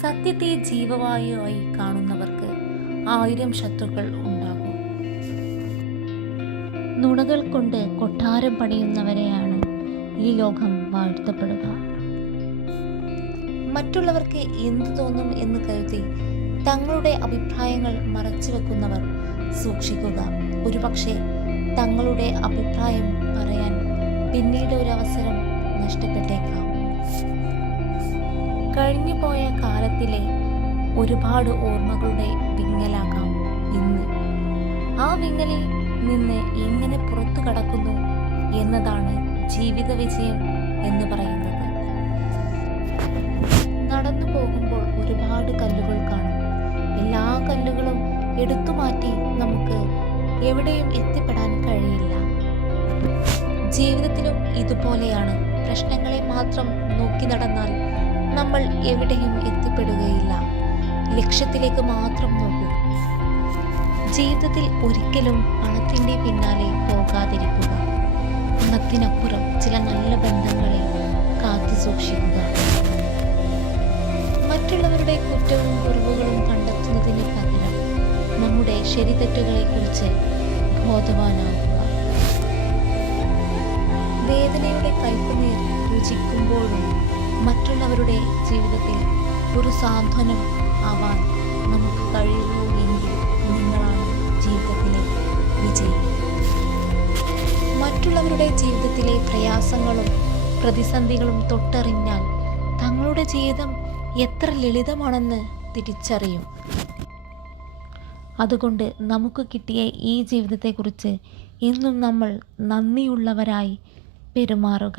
സത്യത്തെ ജീവവായുവായി കാണുന്നവർക്ക് 1000 ശത്രുക്കൾ ഉണ്ടാകും. നുണകൾ കൊണ്ട് കൊട്ടാരം പണിയുന്നവരെയാണ് ഈ ലോകം വാഴ്ത്തപ്പെടുക. മറ്റുള്ളവർക്ക് എന്തു തോന്നും എന്ന് കരുതി തങ്ങളുടെ അഭിപ്രായങ്ങൾ മറച്ചു വെക്കുന്നവർ സൂക്ഷിക്കുക. ഒരുപക്ഷെ തങ്ങളുടെ അഭിപ്രായം പറയാൻ പിന്നീട് ഒരു അവസരം നഷ്ടപ്പെട്ടേക്കാം. കഴിഞ്ഞുപോയ കാലത്തിലെ ഒരുപാട് ഓർമ്മകളുടെ വിങ്ങലാകാം ഇന്ന്. ആ വിങ്ങലിൽ നിന്ന് എങ്ങനെ പുറത്തു കടക്കുന്നു എന്നതാണ് ജീവിത വിജയം എന്ന് പറയുന്നത്. നടന്നു പോകുമ്പോൾ ഒരുപാട് കല്ലുകൾ കാണും. എല്ലാ കല്ലുകളും എടുത്തു മാറ്റി നമുക്ക് എവിടെയും എത്തിപ്പെടാൻ കഴിയില്ല. ജീവിതത്തിലും ഇതുപോലെയാണ്. പ്രശ്നങ്ങളെ മാത്രം നോക്കി നടന്നാൽ നമ്മൾ എവിടെയും എത്തിപ്പെടുകയില്ല. ലക്ഷ്യത്തിലേക്ക് മാത്രം നോക്കൂ. ജീവിതത്തിൽ ഒരിക്കലും പണത്തിൻ്റെ പിന്നാലെ പോകാതിരിക്കുക. പണത്തിനപ്പുറം ചില നല്ല ബന്ധങ്ങളെ കാത്തു സൂക്ഷിക്കുക. മറ്റുള്ളവരുടെ കുറ്റവും കുറവുകളും കണ്ടെത്തുന്നതിന് പകരം നമ്മുടെ ശരിതെറ്റുകളെ കുറിച്ച് ബോധവാനാകുക. വേദനയുടെ കയ്പുനീർ രുചിക്കുമ്പോഴും മറ്റുള്ളവരുടെ ജീവിതത്തിൽ ഒരു സാന്ത്വനം ആവാൻ നമുക്ക് കഴിയുള്ളൂ എങ്കിൽ നിങ്ങളാണ് ജീവിതത്തിലെ വിജയി. മറ്റുള്ളവരുടെ ജീവിതത്തിലെ പ്രയാസങ്ങളും പ്രതിസന്ധികളും തൊട്ടറിഞ്ഞാൽ തങ്ങളുടെ ജീവിതം എത്ര ലളിതമാണെന്ന് തിരിച്ചറിയും. അതുകൊണ്ട് നമുക്ക് കിട്ടിയ ഈ ജീവിതത്തെക്കുറിച്ച് എന്നും നമ്മൾ നന്ദിയുള്ളവരായി പെരുമാറുക.